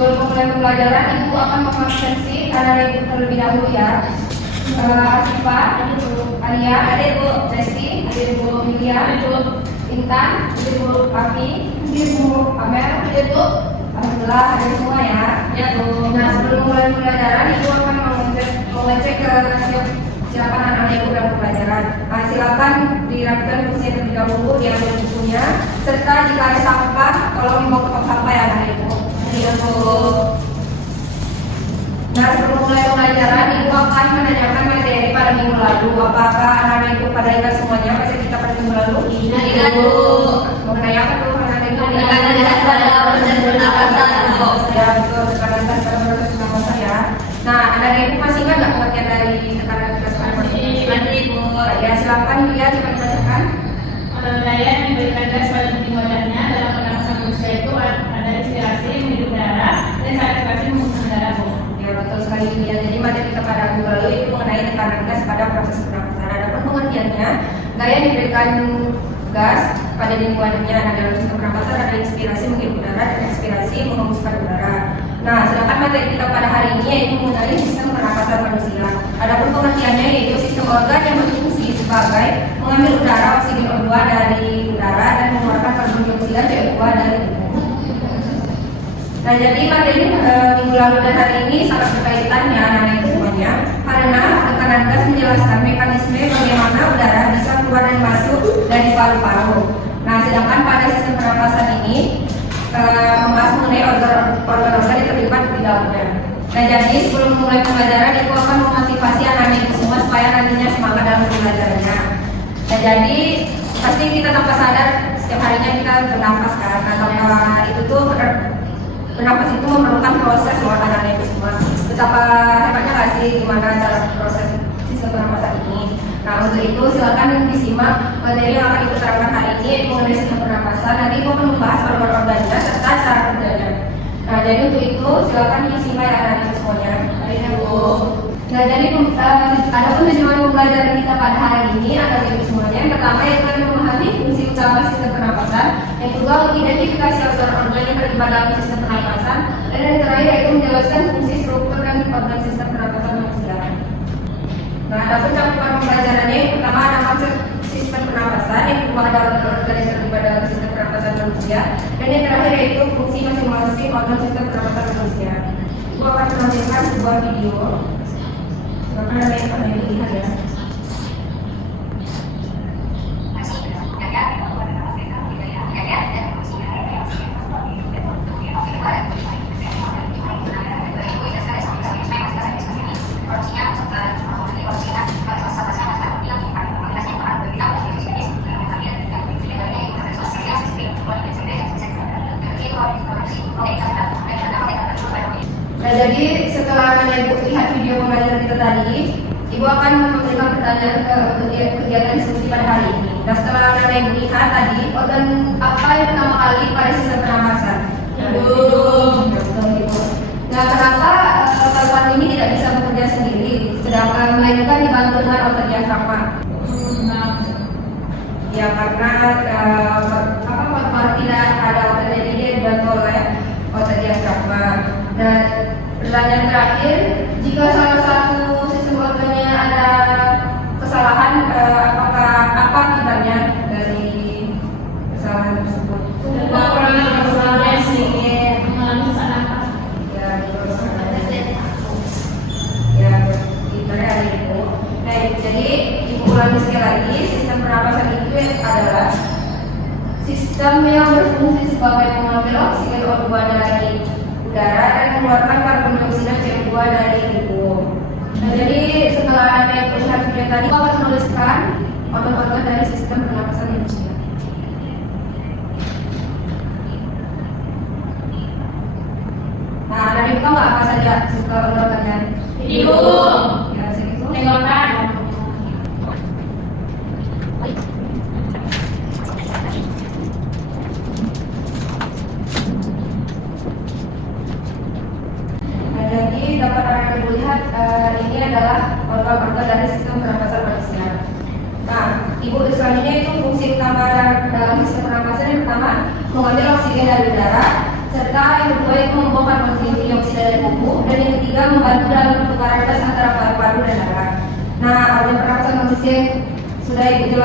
Sebelum memulai pembelajaran, Ibu akan mengabsensi anak Ibu terlebih dahulu ya. Asifa, Alia, Ibu Resti, Ibu Milia, Ibu Intan, Ibu Afi, Ibu Amel, Ibu Alhamdulillah ada semua ya. Ya Bu. Nah, sebelum memulai pembelajaran, Ibu akan mengecek ke silakan anak-anak Ibu dalam pembelajaran. Silakan dirapikan kursi terlebih dahulu, diambil bukunya, serta jika ada sampah, tolong dibawa ke tong sampah ya anak Ibu. Ya Bu. Nah, sebelum mulai pembelajaran, Ibu akan menanyakan materi pada minggu lalu. Apakah anak-anak Ibu pada ingat semuanya materi kita pada minggu lalu? Ingat Bu. Mengenai apa tuh anak-anak Ibu? Tekanan dasar dalam proses pernapasan Bu. Ya betul, tekanan dasar dalam proses pernapasan ya. Nah, anak-anak Ibu masih ingat nggak pengertian dari tekanan dasar pernapasan? Masih Bu. Ya, silakan Yulia coba dibacakan. Daya yang diberikan gas pada titik wadahnya dalam pernapasan manusia itu ada inspirasi menghirup udara dan saturasi mengusung udara Bu. Ya betul sekali Yulia. Jadi materi kita pada minggu lalu itu mengenai tekanan gas pada proses pernapasan. Adapun pengertiannya, gaya yang diberikan gas pada lingkungannya. Nah, dalam sistem pernapasan ada inspirasi menghirup udara dan ekspirasi menghembuskan udara. Nah, sedangkan materi kita pada hari ini yaitu mengenai sistem pernapasan manusia. Adapun pengertiannya yaitu sistem organ yang berfungsi sebagai mengambil udara oksigen O2 dari udara dan mengeluarkan karbon dioksida CO2 dari tubuh. Nah, jadi materi minggu lalu dan hari ini sangat berkaitan ya anak-anak itu semuanya, karena tekanan gas menjelaskan mekanisme bagaimana udara bisa keluar dan masuk dari paru-paru. Nah, sedangkan pada sistem pernapasan ini membahas mengenai organ-organ yang terlibat di dalamnya. Nah, jadi sebelum memulai pembelajaran, Ibu akan memotivasi anak-anak itu semua supaya nantinya semangat dalam pembelajarannya. Nah, jadi pasti kita tanpa sadar setiap harinya kita bernafas kan. Nah, tanpa itu tuh bernafas itu memerlukan proses loh anak-anak itu semua. Betapa hebatnya nggak sih gimana cara proses sistem pernapasan ini. Nah, untuk itu silakan disimak materi yang akan diterangkan hari ini yaitu mengenai sistem pernapasan. Nanti Ibu akan membahas organ-organnya serta cara kerjanya. Nah, jadi untuk itu silakan disimak ya anak-anak semuanya. Baiknya Bu. Nah, jadi adapun tujuan pembelajaran kita pada hari ini adalah itu semuanya. Yang pertama yaitu memahami fungsi utama sistem pernapasan. Yang kedua mengidentifikasi organ-organ yang terlibat dalam sistem pernapasan. Dan yang terakhir yaitu menjelaskan fungsi struktur dan organ sistem pernapasan manusia. Nah, adapun cakupan pembelajarannya yang pertama ada konsep sistem pernapasan, yang kedua ada organ-organ yang terlibat dalam sistem pernapasan manusia, dan yang terakhir yaitu fungsi masing-masing organ sistem pernapasan manusia. Ibu akan menampilkan sebuah video. Silakan ada yang akan dilihat ya. Nah, jadi setelah Ibu lihat video pembelajaran kita tadi, Ibu akan memberikan pertanyaan ke kegiatan diskusi pada hari ini. Nah, setelah Ibu lihat tadi, organ apa yang pertama kali pada sistem pernapasan? Nah, kenapa paru-paru ini tidak bisa bekerja sendiri, sedangkan melainkan dibantu dengan otot diafragma? Ya, karena paru-paru tidak ada otot, jadi dia dibantu oleh otot diafragma. Nah, pertanyaan terakhir, jika salah satu sistem organnya ada kesalahan, apakah apa akibatnya dari kesalahan tersebut? Ya, itu ada Ibu. Nah, jadi Ibu ulangi sekali lagi, sistem pernapasan itu adalah sistem yang berfungsi sebagai pengambil oksigen O2 dari udara dan mengeluarkan karbon dioksida CO2 dari tubuh. Nah, jadi setelah ada yang melihat video tadi, Ibu akan menuliskan organ-organ dari sistem pernapasan manusia. Nah, ada Ibu tahu nggak apa saja organ-organnya? Ibu. Ya, segitu. Tenggorokan. Jadi dapat Ibu lihat ini adalah organ-organ dari sistem pernapasan manusia. Nah, Ibu selanjutnya itu fungsi utama dalam sistem pernapasan yang pertama mengambil oksigen dari udara serta yang kedua itu membongkar kondisi dioksida dari tubuh, dan yang ketiga membantu dalam pertukaran gas antara paru-paru dan darah. Nah, organ pernapasan manusia sudah ibu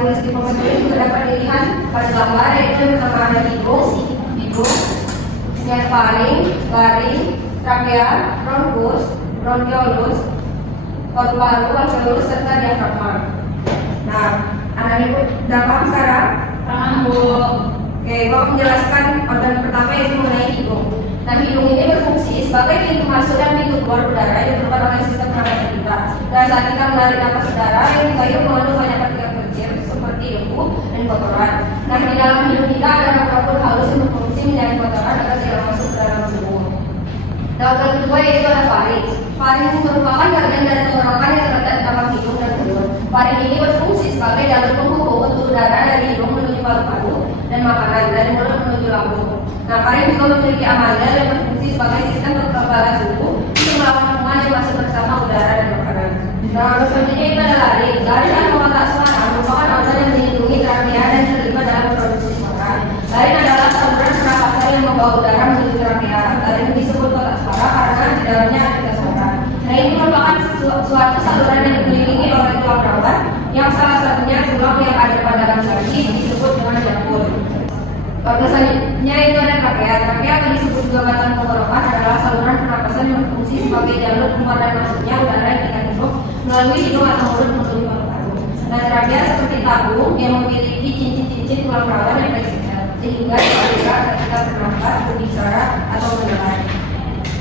tulis di pokok ini juga dapat dilihat pada gambar, yaitu pertama ada hidung, yang paling, laring, trakea, bronkus, bronkiolus, paru-paru, alveolus, serta diafragma. Nah, anak ibu udah paham sekarang? Paham, Bu. Oke, Bapak menjelaskan organ pertama yaitu mengenai hidung. Nah, hidung ini berfungsi sebagai pintu masuk dan pintu keluar udara yang merupakan oleh sistem pernapasan kita. Dan saat kita menarik napas udara, yang kayu mengandung banyak partikel kecil seperti debu dan kotoran. Nah, di dalam hidung kita ada rambut halus yang berfungsi menjaga kotoran agar tidak masuk ke dalam tubuh. Dan organ kedua yaitu ada faring. Faring merupakan bagian dari tenggorokan yang terletak di dalam hidung dan mulut. Faring ini berfungsi sebagai jalur penghubung untuk udara dari hidung menuju paru-paru dan makanan dari mulut menuju lambung. Nah, faring juga memiliki amandel yang berfungsi sebagai sistem kekebalan tubuh untuk melawan kuman yang masuk bersama udara dan makanan. Nah, selanjutnya itu adalah laring. Laring atau kotak suara merupakan organ yang melindungi trakea dan terlibat dalam produksi suara. Laring adalah saluran pernapasan yang membawa udara menuju trakea. Laring disebut kotak suara karena di dalamnya ada suara. Nah, ini merupakan suatu saluran yang dikelilingi oleh tulang rawan yang salah satunya tulang yang ada pada dalam lagi disebut dengan jakun. Organ selanjutnya itu ada trakea. Trakea atau disebut juga batang tenggorokan adalah saluran pernapasan yang berfungsi sebagai jalur keluar dan masuknya udara yang kita hirup melalui hidung atau mulut menuju paru-paru. Nah, trakea seperti tabung yang memiliki cincin-cincin tulang rawan yang fleksibel sehingga bisa ketika bernapas, berbicara atau mendengar.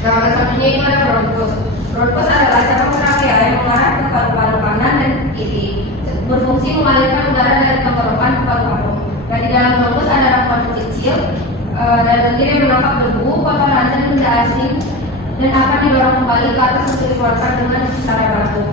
Nah, organ selanjutnya itu ada bronkus. Bronkus adalah cabang trakea yang mengarah ke paru-paru kanan dan kiri, berfungsi mengalirkan udara dari tenggorokan ke paru-paru. Dan di dalam bronkus ada rongga kecil dan lendir yang menangkap debu, kotoran dan benda asing dan akan didorong kembali ke atas untuk dikeluarkan dengan cara batu.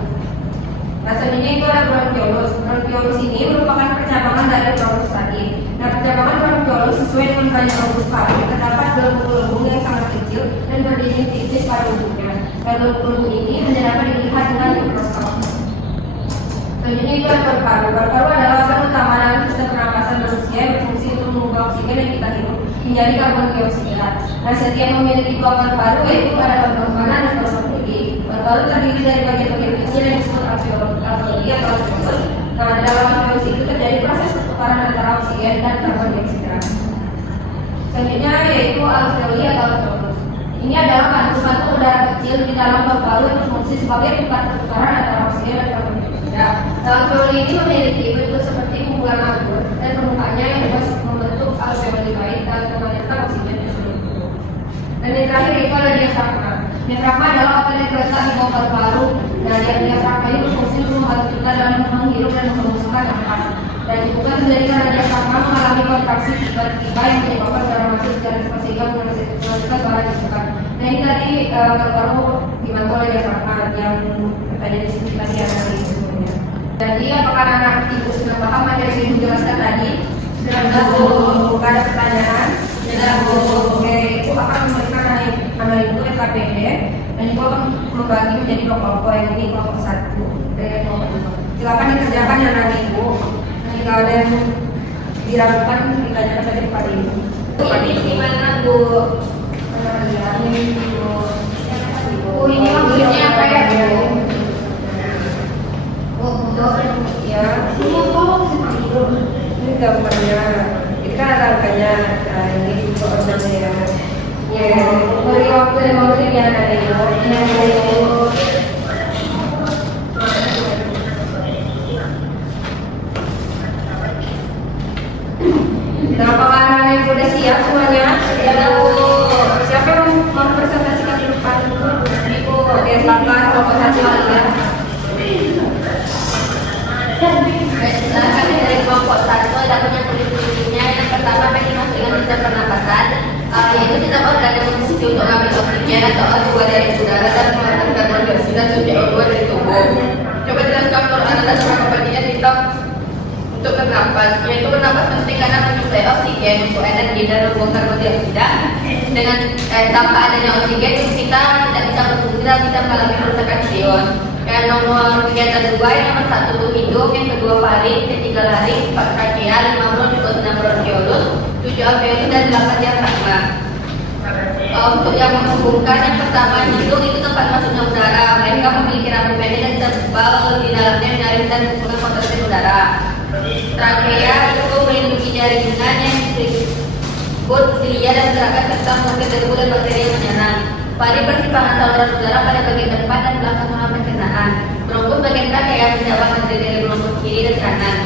Nah, selanjutnya itu ada bronkiolus. Bronkiolus ini merupakan percabangan dari bronkus tadi. Nah, percabangan bronkiolus sesuai dengan banyak bronkus paru terdapat gelembung-gelembung yang sangat kecil dan berdiri tipis pada ujungnya. Dan gelembung ini hanya dapat dilihat dengan mikroskop. Selanjutnya itu ada paru-paru. Paru-paru adalah organ utama dalam sistem pernapasan manusia yang berfungsi untuk mengubah oksigen yang kita hirup menjadi karbon dioksida. Nah, setiap memiliki dua paru-paru yaitu ada paru-paru kanan dan paru-paru kiri. Paru-paru terdiri dari bagian-bagian kecil yang disebut alveoli atau alveolus. Nah, dalam alveolus itu terjadi proses pertukaran antara oksigen dan karbon dioksida. Selanjutnya yaitu alveoli atau alveolus. Ini adalah kantung-kantung udara kecil di dalam paru-paru yang berfungsi sebagai tempat pertukaran antara oksigen dan karbon dioksida. Alveoli ini memiliki bentuk seperti kumpulan anggur dan permukaannya yang bebas membentuk alveoli baik dan mengalirkan oksigen ke seluruh tubuh. Dan yang terakhir itu ada diafragma. Diafragma adalah organ yang terletak di bawah paru-paru. Dan diafragma ini berfungsi untuk membantu kita dalam menghirup dan menghembuskan nafas. Dan juga terjadi karena diafragma mengalami kontraksi tiba-tiba yang menyebabkan udara masuk dan sehingga menghasilkan suara disukan. Nah, ini tadi paru-paru dibantu oleh diafragma yang tadi disebut tadi ada di sebelumnya. Jadi apakah anak ibu sudah paham materi yang dijelaskan tadi? Sudah Bu? Ada pertanyaan? Sudah Bu? Oke, Ibu akan memberikan anak ibu KPD dan Ibu akan membagi menjadi dua kelompok, yang ini kelompok 1 dan kelompok 2. Silakan dikerjakan anak ibu. Jika ada yang diragukan, ditanyakan saja kepada Ibu. Ini gimana, Bu? Bu, ini maksudnya apa ya, Bu? Ya, ini gambarnya. Ini kan ada angkanya. Nah, ini juga orangnya. Ya, beri waktu 5 menit ya, dari Ibu. Nah, apakah anak-anak ibu udah siap semuanya? Ya, Bu. Siapa yang mau presentasikan di depan? Ibu, oke, silakan kelompok 1 ya. Nah, kami dari kelompok 1 ada punya tulis-tulisnya. Yang pertama pengen dengan sistem pernapasan, yaitu sistem organ yang berfungsi untuk mengambil oksigen atau O2 dari udara dan mengeluarkan karbon dioksida atau CO2 dari tubuh. Coba jelaskan menurut Anda tentang kepentingan sistem untuk bernapas, yaitu bernapas penting karena menyuplai oksigen untuk energi dan membuang karbon dioksida. Dengan tanpa adanya oksigen kita tidak bisa berfungsi dan bisa mengalami kerusakan ion. Yang nomor kegiatan 2, yang nomor 1 itu hidung, yang kedua faring, ketiga laring, 4 trakea, 5 bron, 6 bronkiolus, 7 alveoli dan 8 diafragma. Untuk yang menghubungkan yang pertama hidung itu tempat masuknya udara. Mereka memiliki rambut pendek dan tebal di dalamnya menyaring dan hubungan kontraksi udara. Trakea itu melindungi jaringan yang disebut silia dan gerakan serta mengusir debu dan bakteri yang menyerang. Pari persimpangan saluran udara pada bagian depan dan belakang saluran pencernaan. Bronkus bagian trakea menjawab terdiri dari bronkus kiri dan kanan.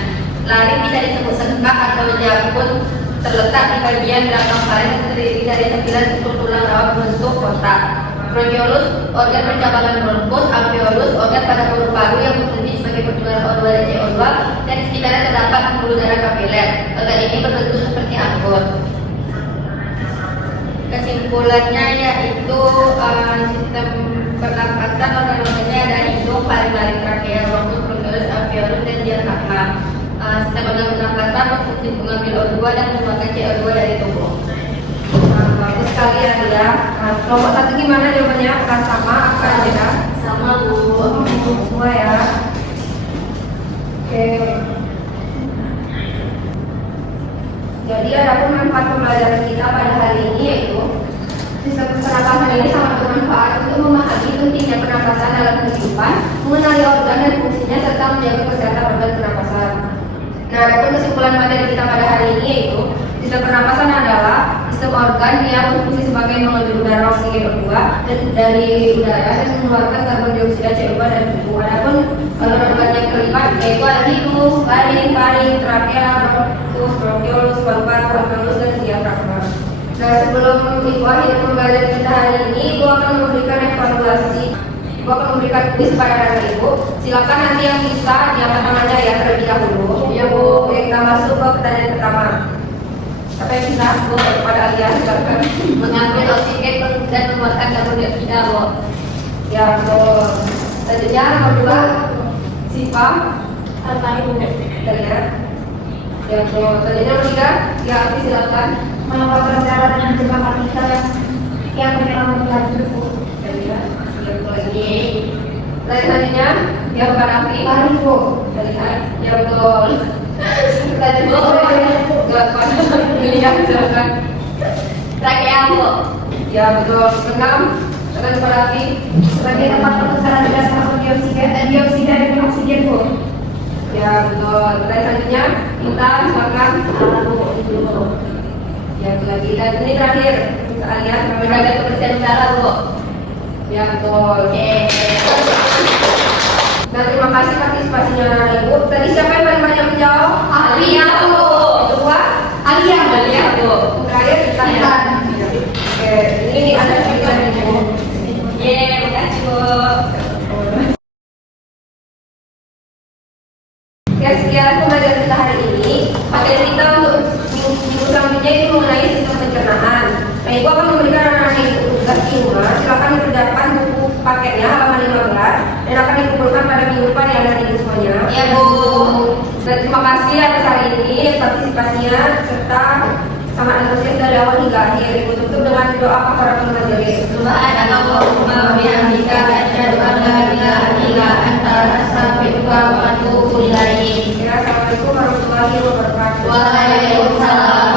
Laring bisa disebut sengkak atau jangkut, terletak di bagian belakang paru yang terdiri dari 9 tulang rawa berbentuk kotak. Bronchiolus, organ percabangan bronkus. Alveolus, organ pada paru-paru yang berfungsi sebagai pertukaran O2 dan CO2, dan di sekitarnya terdapat pembuluh darah kapiler. Organ ini berbentuk seperti angkut. Kesimpulannya yaitu sistem pernapasan organ-organnya ada hidung, paru-paru, trakea, bronkus, bronchiolus, alveolus, dan diafragma. Sistem organ pernapasan berfungsi mengambil O2 dan mengeluarkan CO2 dari tubuh. Bagus sekali ya dia. Kelompok satu gimana jawabannya? Apakah sama? Apakah beda? Sama Bu. Semua ya. Oke. Jadi adapun manfaat pembelajaran kita pada hari ini yaitu sistem pernapasan ini sangat bermanfaat untuk memahami pentingnya pernapasan dalam kehidupan, mengenali organ dan fungsinya serta menjaga kesehatan organ pernapasan. Nah, adapun kesimpulan materi kita pada hari ini yaitu sistem pernapasan adalah sistem organ yang berfungsi sebagai mengambil udara oksigen O2 dan dari udara dan mengeluarkan karbon dioksida CO2 dari tubuh. Adapun organ yang terlibat yaitu ada hidung, laring, trakea, bronkus, bronchiolus, paru-paru, alveolus, dan diafragma. Nah, sebelum Ibu akhir pembelajaran kita hari ini, Ibu akan memberikan evaluasi. Ibu akan memberikan kuis pada anak Ibu. Silakan nanti yang bisa diangkat tangannya ya terlebih dahulu. Ya Bu, kita masuk ke pertanyaan pertama. Apa yang bisa Bu pada Alia? Silakan. Mengambil oksigen dan mengeluarkan karbon dioksida, Bu. Ya Bu. Selanjutnya nomor 2 Sipa. Kita lihat. Ya Bu. Selanjutnya nomor 3 ya Afi silakan. Melakukan cara dengan jumlah partikel yang memang berlanjut. Kita lihat. Ya Bu lagi. Selanjutnya ya bukan Afi. Lari Bu. Kita lihat. Ya betul. Selanjutnya silakan. Lihat silakan. Trakea, Bu. Ya betul. 6 akan kepada Afi. Sebagai tempat pertukaran gas karbon dioksida dan dioksida dengan oksigen Bu. Ya betul. Dan selanjutnya kita silakan. Ya itu lagi. Dan ini terakhir kita lihat Menjaga kebersihan udara, Bu. ya betul. Oke. Dan terima kasih partisipasinya anak Ibu. Tadi siapa yang paling banyak menjawab? Alia, Bu. Kedua, Alia. Alia, Bu. terakhir kita lihat. Oke, ini ada juga Ibu. Terima kasih, Bu. Ya sekian pembelajaran kita hari ini. Materi kita untuk minggu selanjutnya itu mengenai sistem pencernaan. Nah, Ibu akan memberikan anak-anak Ibu tugas di rumah. Silakan dikerjakan buku paketnya halaman 15 dan akan dikumpulkan pada minggu depan ya anak Ibu semuanya. Ya, Bu. Dan terima kasih atas hari ini partisipasinya serta sangat antusias dari awal hingga akhir. Ibu tutup dengan doa kafaratul majelis. Subhanallahumma wa bihamdika asyhadu an la ilaha illa anta astaghfiruka wa atubu ilaik. Assalamualaikum warahmatullahi wabarakatuh. Waalaikumsalam